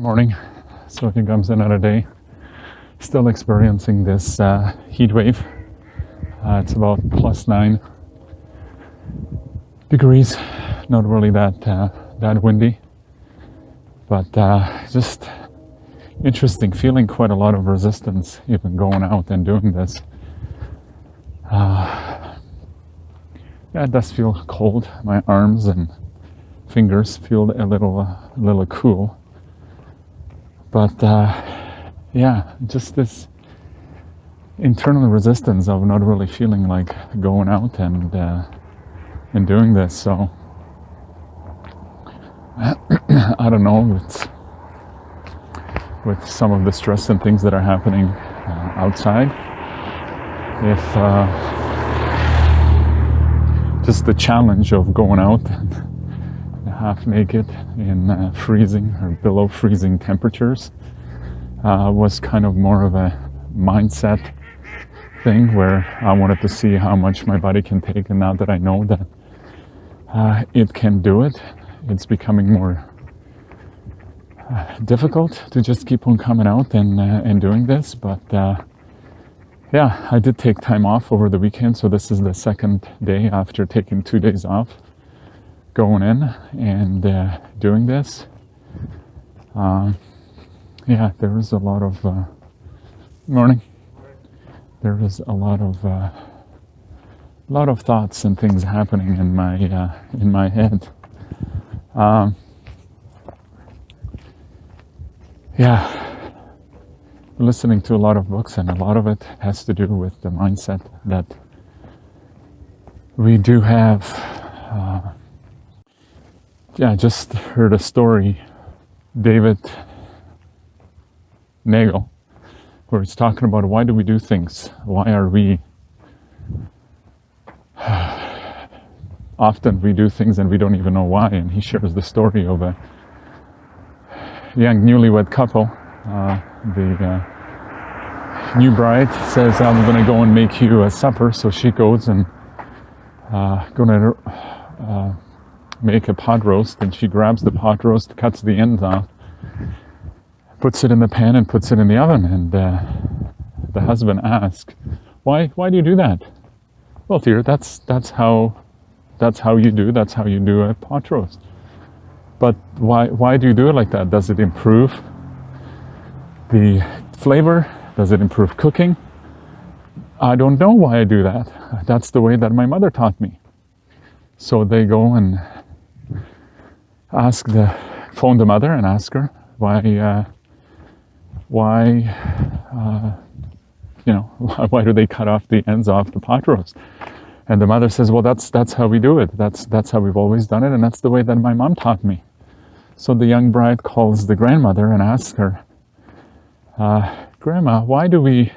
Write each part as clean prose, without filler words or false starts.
Morning. So here comes another day. Still experiencing this heat wave. It's about +9 degrees. Not really that windy, but just interesting. Feeling quite a lot of resistance even going out and doing this. Yeah, it does feel cold. My arms and fingers feel a little cool. But yeah, just this internal resistance of not really feeling like going out and doing this. So I don't know, with some of the stress and things that are happening outside, if just the challenge of going out and half naked in freezing or below freezing temperatures was kind of more of a mindset thing where I wanted to see how much my body can take, and now that I know that it can do it, it's becoming more difficult to just keep on coming out and doing this. But yeah, I did take time off over the weekend, so this is the second day after taking 2 days off, going in and doing this. Yeah, there is a lot of morning. There is a lot of thoughts and things happening in my head. Yeah, listening to a lot of books, and a lot of it has to do with the mindset that we do have. Yeah, I just heard a story, David Nagel, where he's talking about why do we do things? Why are we... Often we do things and we don't even know why. And he shares the story of a young newlywed couple. The new bride says, I'm going to go and make you a supper. So she goes and going to make a pot roast, and she grabs the pot roast, cuts the ends off, puts it in the pan and puts it in the oven. And the husband asks, why do you do that? Well, dear, that's how you do a pot roast. But why do you do it like that? Does it improve the flavor? Does it improve cooking? I don't know why I do that. That's the way that my mother taught me. So they go and phone the mother and ask her why do they cut off the ends off the pot roast? And the mother says, well, that's how we do it. That's how we've always done it, and that's the way that my mom taught me. So the young bride calls the grandmother and asks her, Grandma, why do we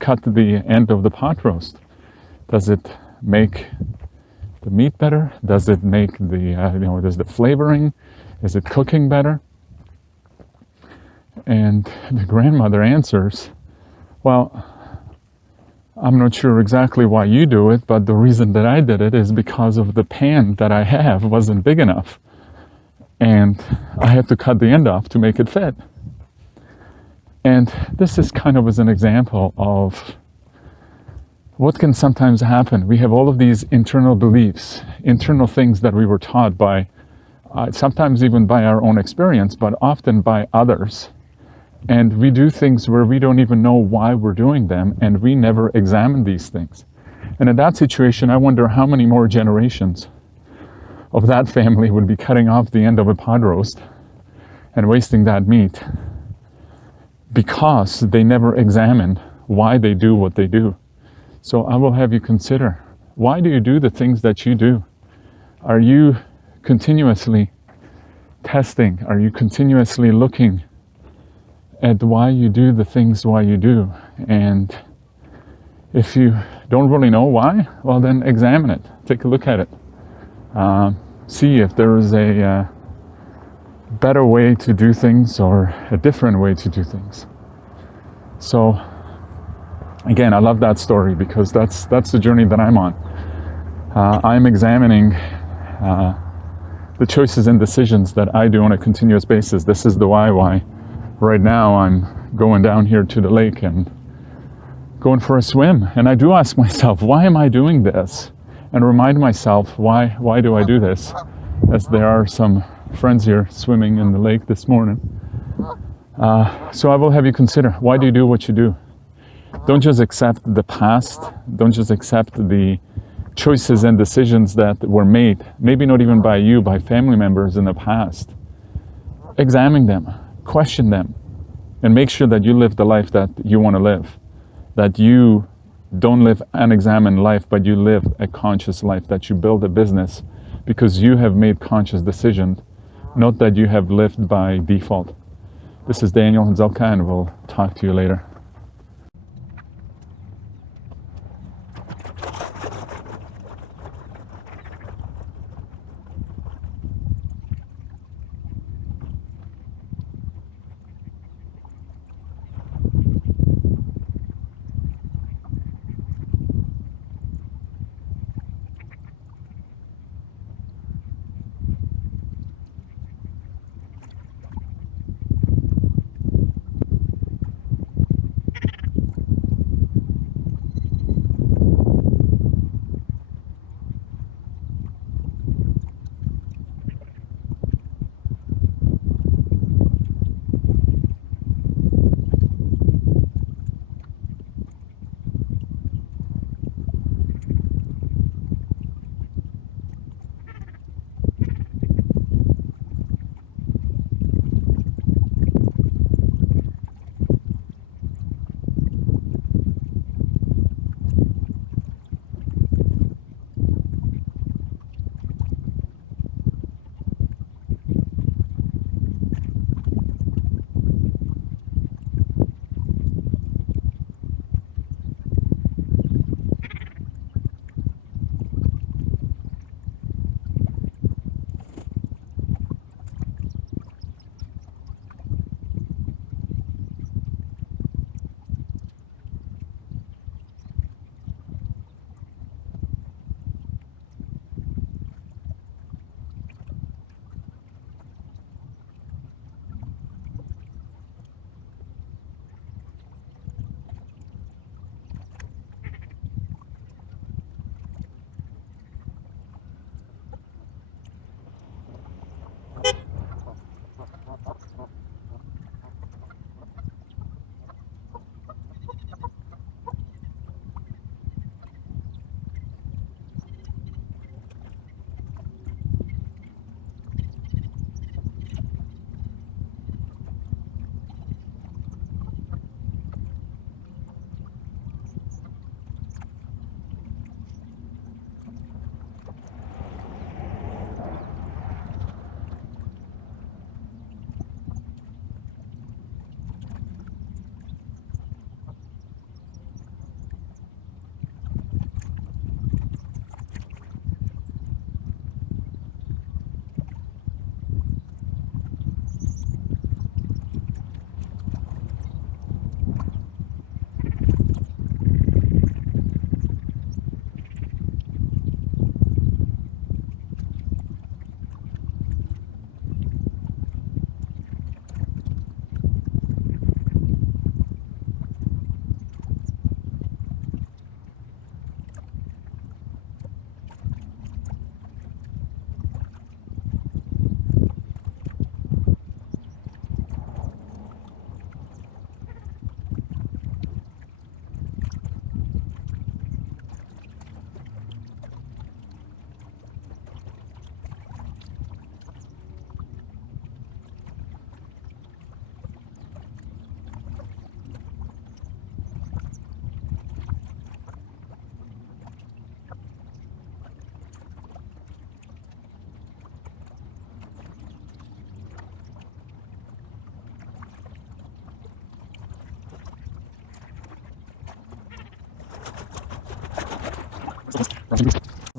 cut the end of the pot roast? Does it make the meat better? Does it make does the flavoring? Is it cooking better? And the grandmother answers, well, I'm not sure exactly why you do it, but the reason that I did it is because of the pan that I have wasn't big enough. And I had to cut the end off to make it fit. And this is kind of as an example of what can sometimes happen. We have all of these internal beliefs, internal things that we were taught by, sometimes even by our own experience, but often by others. And we do things where we don't even know why we're doing them, and we never examine these things. And in that situation, I wonder how many more generations of that family would be cutting off the end of a pot roast and wasting that meat because they never examined why they do what they do. So I will have you consider, why do you do the things that you do? Are you continuously testing? Are you continuously looking at why you do the things why you do? And if you don't really know why, well, then examine it. Take a look at it. See if there is a better way to do things or a different way to do things. So again, I love that story because that's the journey that I'm on. I'm examining the choices and decisions that I do on a continuous basis. This is the why. right now I'm going down here to the lake and going for a swim. And I do ask myself, why am I doing this? And remind myself, why do I do this? As there are some friends here swimming in the lake this morning. So I will have you consider, why do you do what you do? Don't just accept the past. Don't just accept the choices and decisions that were made, maybe not even by you, by family members in the past. Examine them, question them, and make sure that you live the life that you want to live. That you don't live an examined life, but you live a conscious life, that you build a business because you have made conscious decisions, not that you have lived by default. This is Daniel Hanzelka, and we'll talk to you later.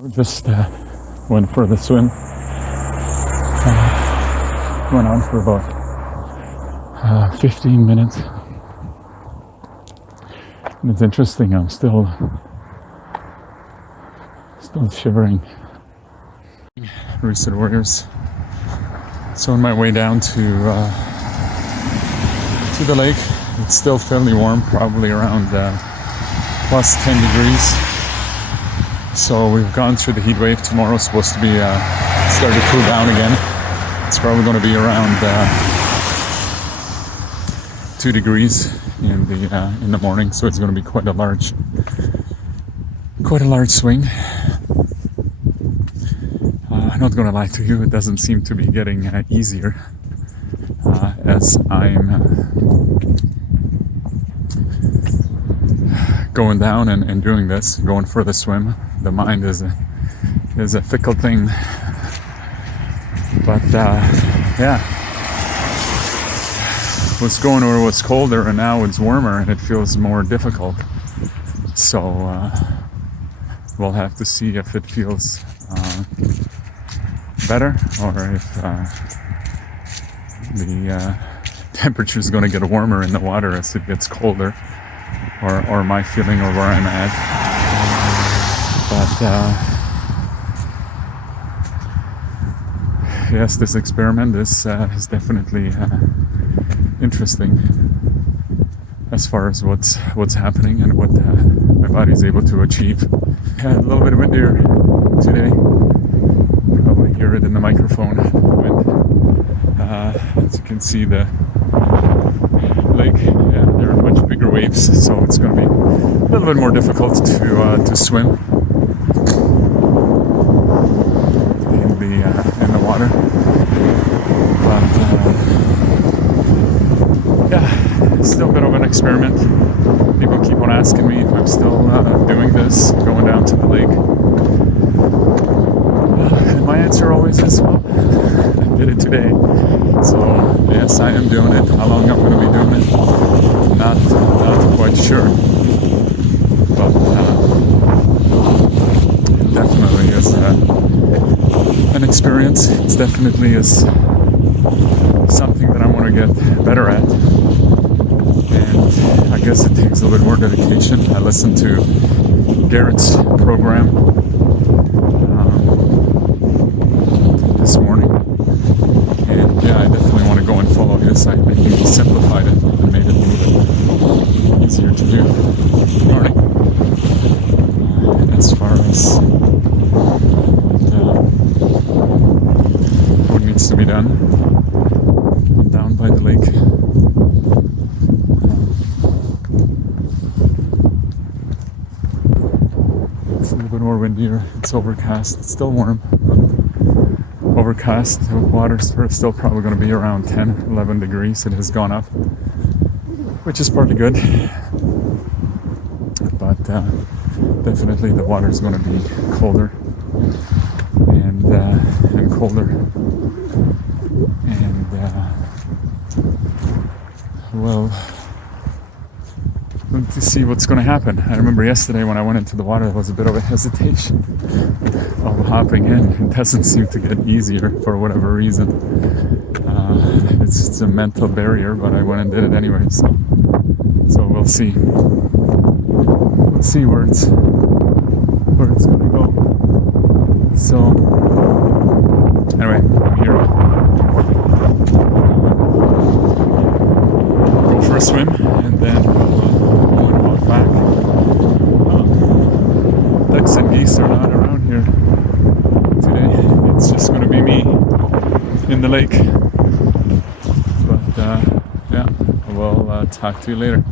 Just went for the swim. Went on for about 15 minutes. And it's interesting, I'm still shivering. Reset Warriors. So on my way down to to the lake. It's still fairly warm, probably around plus 10 degrees. So we've gone through the heat wave. Tomorrow's supposed to be start to cool down again. It's probably going to be around 2 degrees in the morning. So it's going to be quite a large swing. I'm not going to lie to you, it doesn't seem to be getting easier as I'm going down and doing this, going for the swim. The mind is a fickle thing, but yeah, was going where it was colder and now it's warmer and it feels more difficult. So we'll have to see if it feels better or if the temperature is going to get warmer in the water as it gets colder, or my feeling of where I'm at. But yes, this experiment is definitely interesting as far as what's happening and what my body's able to achieve. Had a little bit of wind here today. Probably hear it in the microphone. Wind. As you can see, the lake, yeah, there are much bigger waves, so it's going to be a little bit more difficult to swim in the water. But yeah, still a bit of an experiment. People keep on asking me if I'm still doing this, going down to the lake. And my answer always is, well, I did it today. So yes, I am doing it. How long I'm going to be doing it? Not quite sure. But it definitely is an experience. It definitely is something that I want to get better at. And I guess it takes a little bit more dedication. I listened to Garrett's program this morning. And yeah, I definitely want to go and follow his. I think he simplified it and made it a little bit easier to do. Learning. As far as what needs to be done. I'm down by the lake. It's a little bit more windier. It's overcast. It's still warm. Overcast. The water's still probably going to be around 10, 11 degrees. It has gone up, which is partly good. But definitely the water is going to be colder and colder. And well, to see what's going to happen. I remember yesterday when I went into the water, there was a bit of a hesitation of hopping in. It doesn't seem to get easier for whatever reason. It's just a mental barrier, but I went and did it anyway. So we'll see. We'll see where it's going to go. So anyway, I'm here. Go for a swim and then we'll walk back. Ducks and geese are not around here today. It's just going to be me in the lake. But yeah, we'll talk to you later.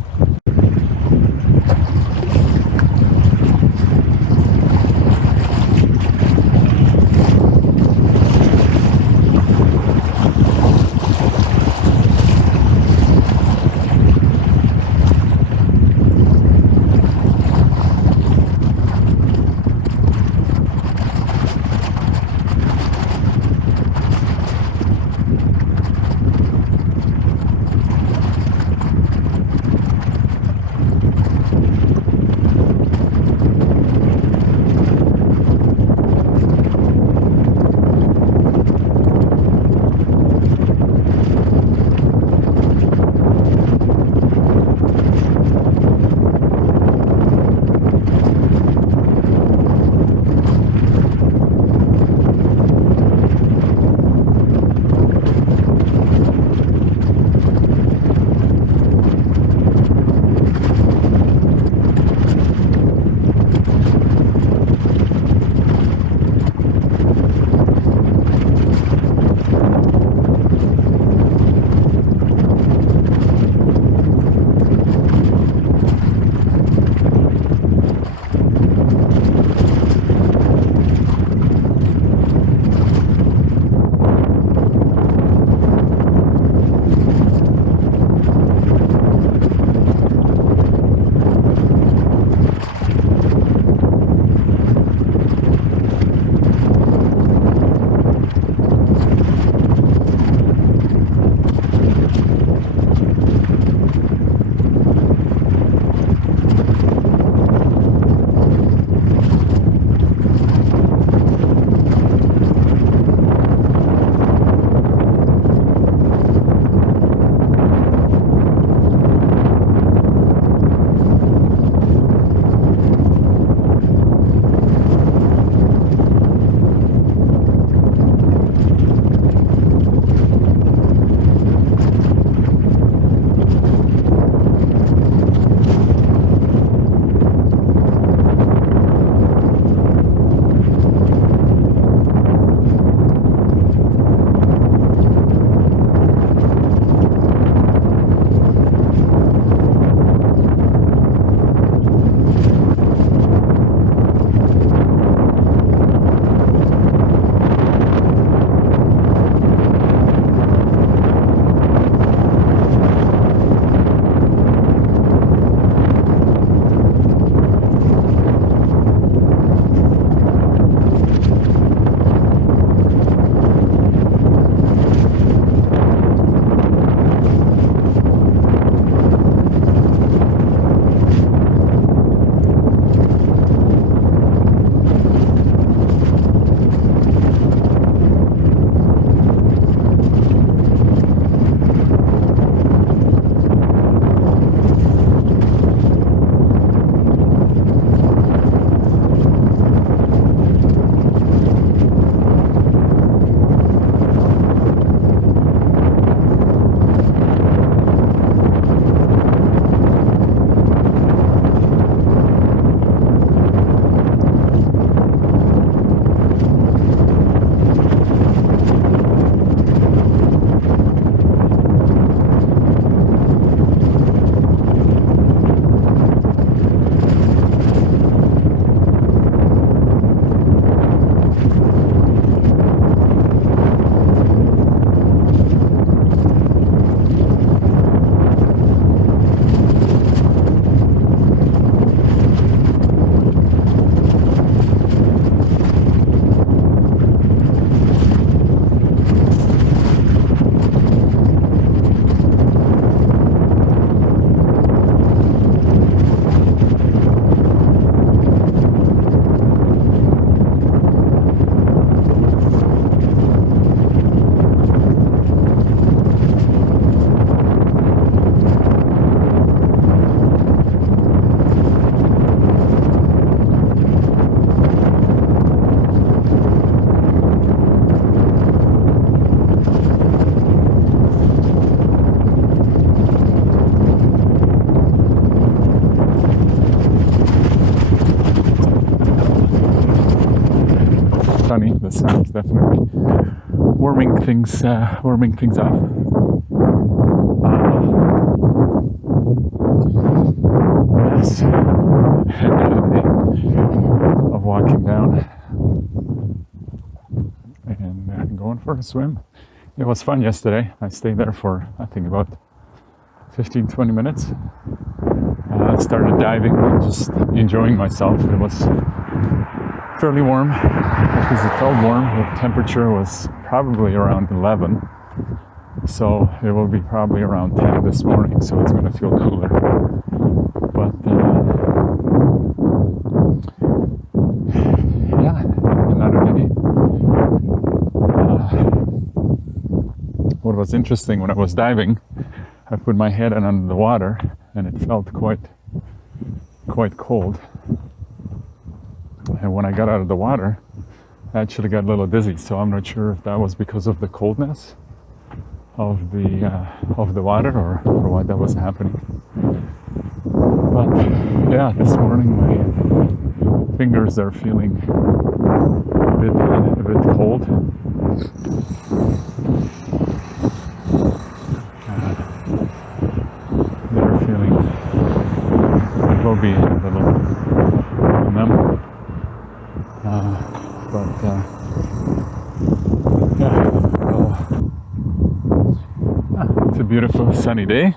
the sun is definitely warming things up. Yes, another day of walking down and going for a swim. It was fun yesterday. I stayed there for, I think, about 15-20 minutes. Started diving, just enjoying myself. It was fairly warm because it felt warm. The temperature was probably around 11, so it will be probably around 10 this morning, so it's going to feel cooler. But yeah, another day. What was interesting, when I was diving, I put my head under the water and it felt quite cold. And when I got out of the water, I actually got a little dizzy. So I'm not sure if that was because of the coldness of the water or why that was happening. But yeah, this morning my fingers are feeling a bit cold. They're feeling, it will be a little numb. But yeah, well, it's a beautiful sunny day.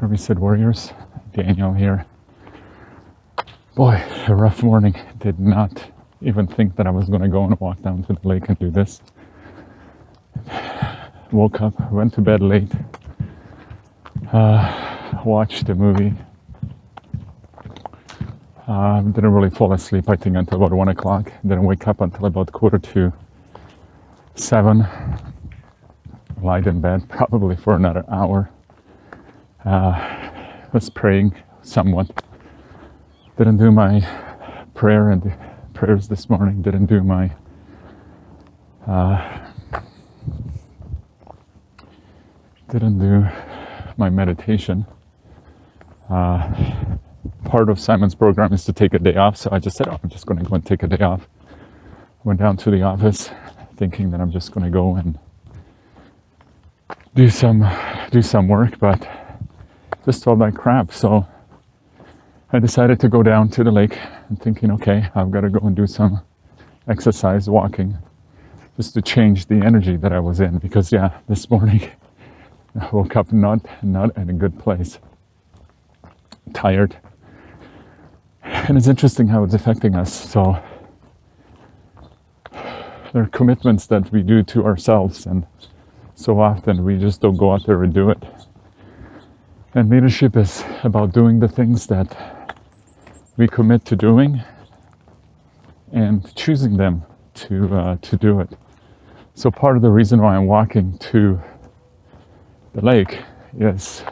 Reset Warriors, Daniel here. Boy, a rough morning. Did not even think that I was going to go and walk down to the lake and do this. Woke up, went to bed late, watched a movie. Didn't really fall asleep, I think, until about 1 o'clock. Didn't wake up until about 6:45. Lied in bed probably for another hour. Was praying somewhat. Didn't do my prayers this morning. Didn't do my didn't do my meditation. Part of Simon's program is to take a day off, so I just said, oh, I'm just going to go and take a day off. Went down to the office thinking that I'm just going to go and do some work, but just all that crap. So I decided to go down to the lake and thinking, okay, I've got to go and do some exercise, walking, just to change the energy that I was in. Because yeah, this morning I woke up not in a good place, tired, and it's interesting how it's affecting us. So there are commitments that we do to ourselves, and so often we just don't go out there and do it. And leadership is about doing the things that we commit to doing and choosing them to do it. So part of the reason why I'm walking to the lake is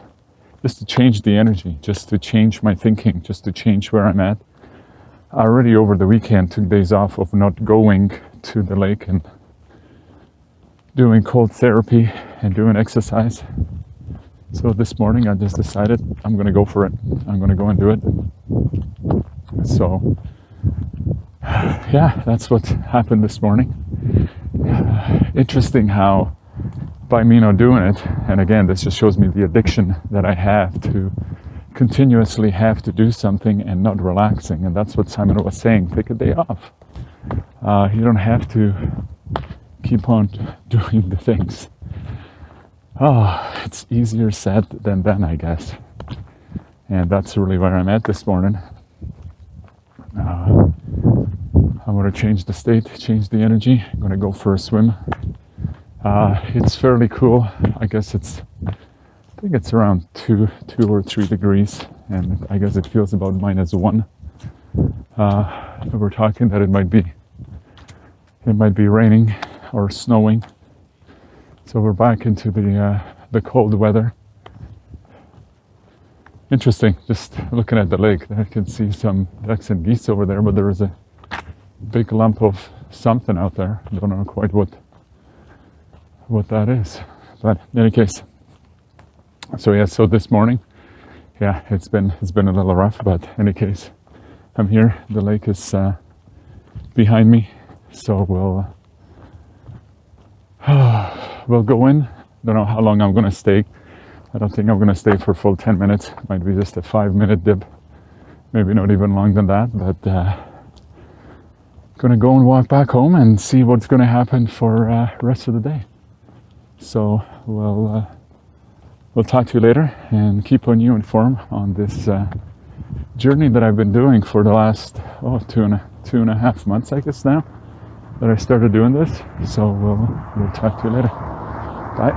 just to change the energy, just to change my thinking, just to change where I'm at. I already over the weekend took days off of not going to the lake and doing cold therapy and doing exercise. So this morning I just decided I'm going to go for it. I'm going to go and do it. So yeah, that's what happened this morning. Interesting how by me not doing it, and again, this just shows me the addiction that I have to continuously have to do something and not relaxing. And that's what Simon was saying, take a day off. You don't have to keep on doing the things. Oh, it's easier said than done, I guess. And that's really where I'm at this morning. I'm going to change the state, change the energy. I'm going to go for a swim. It's fairly cool. I think it's around 2 or 3 degrees, and I guess it feels about -1. We're talking that it might be raining or snowing. So we're back into the cold weather. Interesting, just looking at the lake, I can see some ducks and geese over there, but there is a big lump of something out there. I don't know quite what that is. But in any case, so this morning, yeah, it's been a little rough, but in any case, I'm here. The lake is behind me, so we'll go in. Don't know how long I'm gonna stay. I don't think I'm gonna stay for a full 10 minutes. Might be just a 5-minute dip, maybe not even longer than that. But gonna go and walk back home and see what's gonna happen for rest of the day. So we'll talk to you later and keep on you informed on this journey that I've been doing for the last 2.5 months, I guess now that I started doing this. So we'll talk to you later. Bye.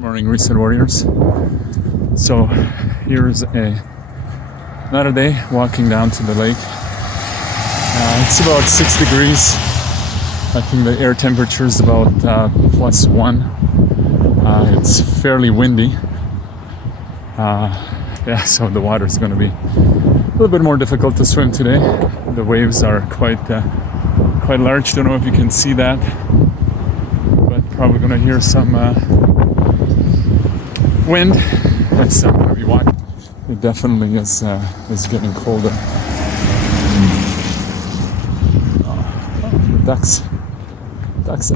Morning, Reset Warriors. So here's another day walking down to the lake. It's about 6 degrees. I think the air temperature is about +1. It's fairly windy. Yeah, so the water is going to be a little bit more difficult to swim today. The waves are quite large. Don't know if you can see that, but probably going to hear some wind as I'm going to be walking. It definitely is getting colder. The ducks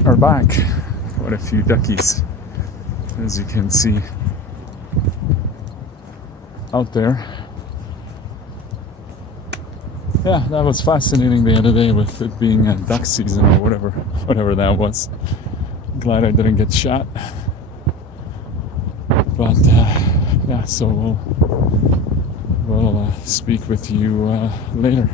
are back. Quite a few duckies, as you can see out there. Yeah, that was fascinating the other day with it being duck season or whatever that was. Glad I didn't get shot. But yeah, so we'll speak with you later.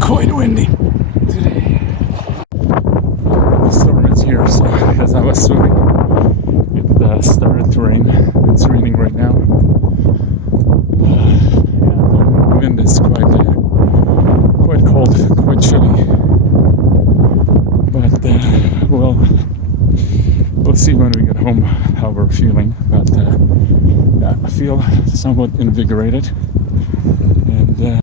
Quite windy today. The storm is here, so as I was swimming, it started to rain. It's raining right now. Yeah, the wind is quite cold, quite chilly. But we'll see when we get home how we're feeling. But yeah, I feel somewhat invigorated. And good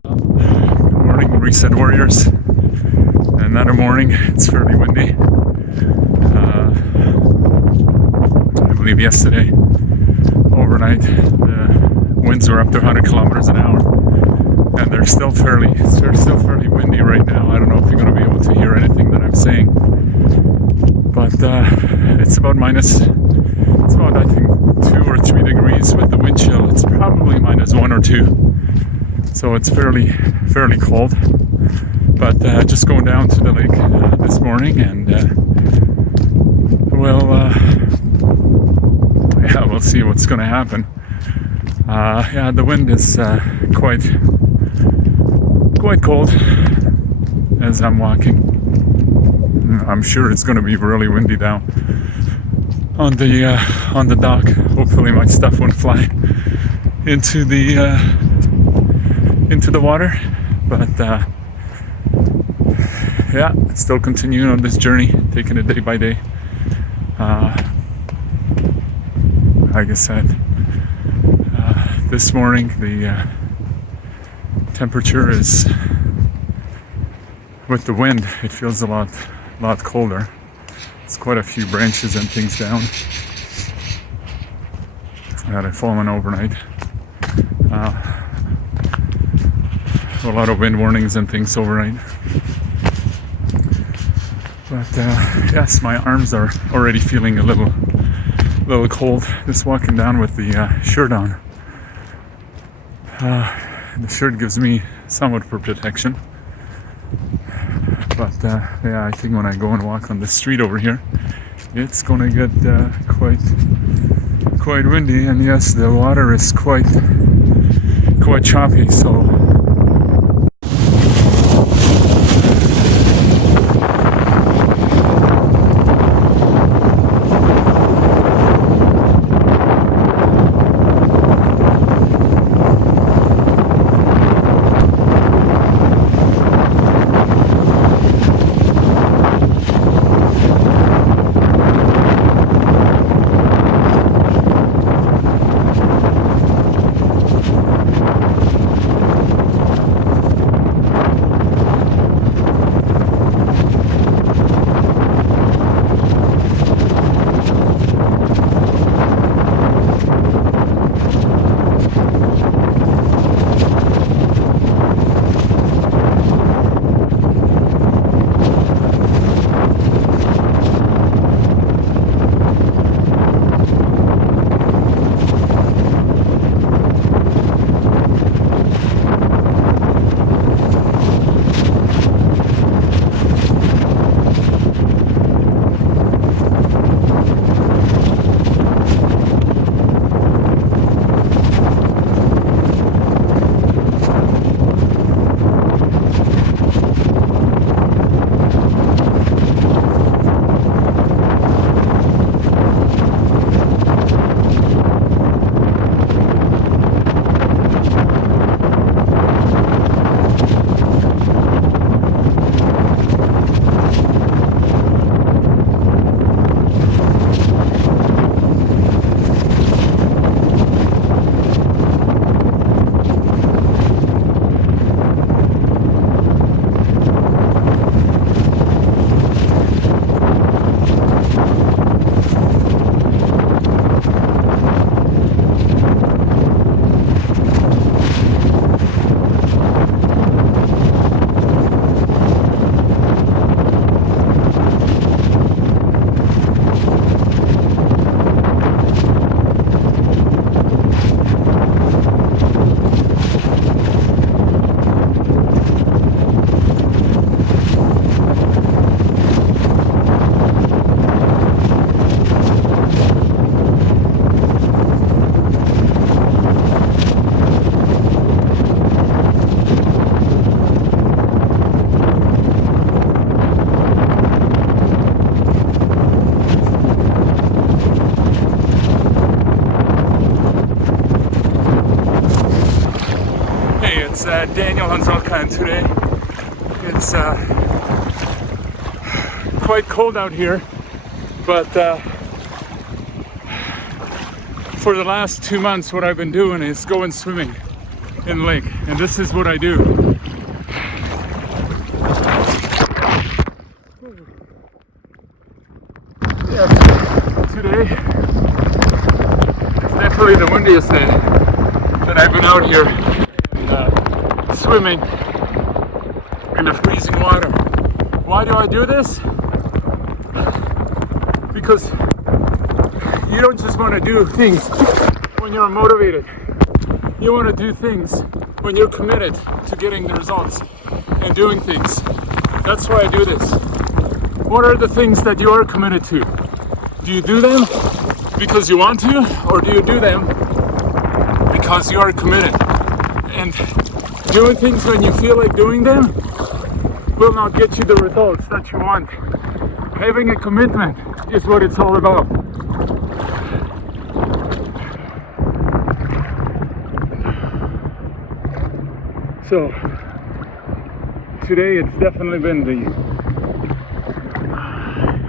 morning, Reset Warriors. Another morning. It's fairly windy. I believe yesterday, overnight, the winds were up to 100 kilometers an hour, and they're still fairly windy right now. I don't know if you're going to be able to hear anything that I'm saying, but it's about I think 2 or 3 degrees with the wind chill. It's probably -1 or 2, so it's fairly cold. But just going down to the lake this morning, and we'll see what's going to happen. Yeah, the wind is quite cold as I'm walking. I'm sure it's going to be really windy down on the dock. Hopefully my stuff won't fly into the water, but yeah, still continuing on this journey, taking it day by day. Like I said, this morning the temperature is, with the wind, it feels a lot colder. There's quite a few branches and things down that have fallen overnight. A lot of wind warnings and things overnight. But yes, my arms are already feeling a little cold just walking down with the shirt on. The shirt gives me somewhat for protection, but yeah, I think when I go and walk on the street over here, it's gonna get quite windy, and yes, the water is quite choppy, so Daniel Hanzalka, and today it's quite cold out here, but for the last 2 months what I've been doing is going swimming in the lake, and this is what I do. Yeah, today it's definitely the windiest day that I've been out here and, swimming in the freezing water. Why do I do this? Because you don't just want to do things when you're motivated. You want to do things when you're committed to getting the results and doing things. That's why I do this. What are the things that you are committed to? Do you do them because you want to, or do you do them because you are committed? And doing things when you feel like doing them will not get you the results that you want. Having a commitment is what it's all about. So today it's definitely been the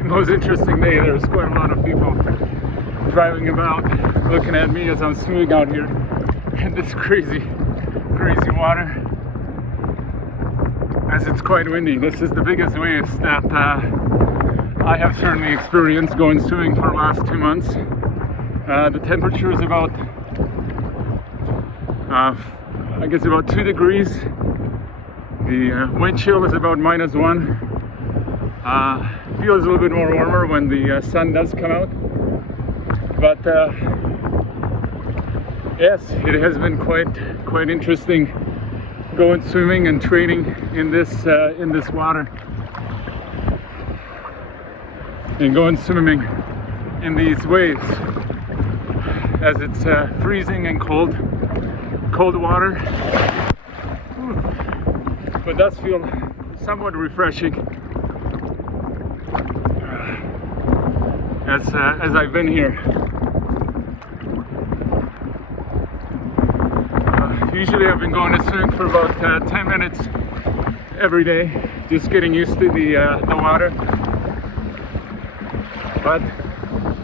most interesting day. There's quite a lot of people driving about, looking at me as I'm swimming out here in this crazy water, as it's quite windy. This is the biggest waves that I have certainly experienced going swimming for the last 2 months. The temperature is about I guess about 2 degrees. The wind chill is about -1. Feels a little bit more warmer when the sun does come out. But yes, it has been quite interesting going swimming and training in this water, and going swimming in these waves as it's freezing and cold water. But it does feel somewhat refreshing as I've been here. Usually I've been going to swim for about 10 minutes every day, just getting used to the water. But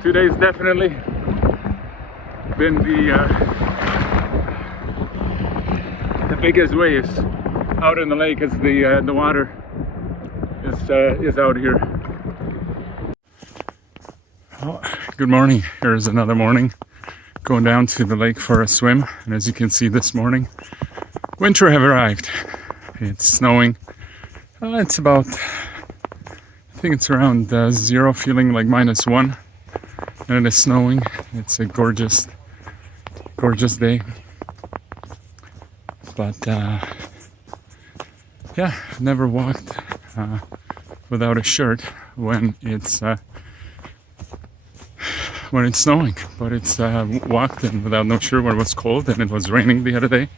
today's definitely been the biggest waves out in the lake as the water is out here. Well, good morning. Here's another morning going down to the lake for a swim, and as you can see this morning, winter have arrived. It's snowing. It's about, I think it's around 0, feeling like -1, and it is snowing. It's a gorgeous day. But yeah, I've never walked without a shirt when it's snowing, but it's walked in without no shirt when it was cold and it was raining the other day.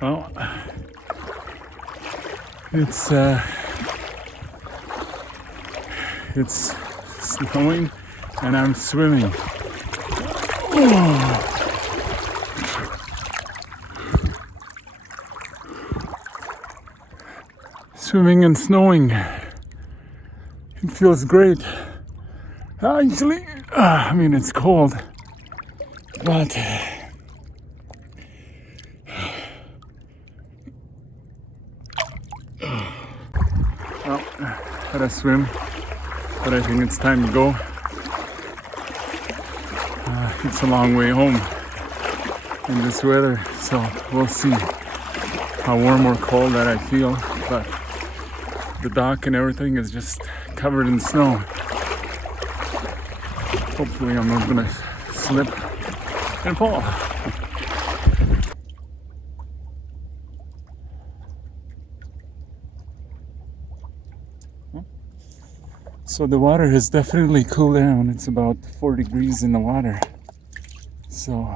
Well, it's snowing and I'm swimming. Oh. Swimming and snowing. It feels great. Actually, I mean, it's cold, but well, had a swim, but I think it's time to go. It's a long way home in this weather, so we'll see how warm or cold that I feel, but the dock and everything is just covered in snow. Hopefully I'm not gonna slip and fall. So the water has definitely cooled down. It's about 4 degrees in the water. So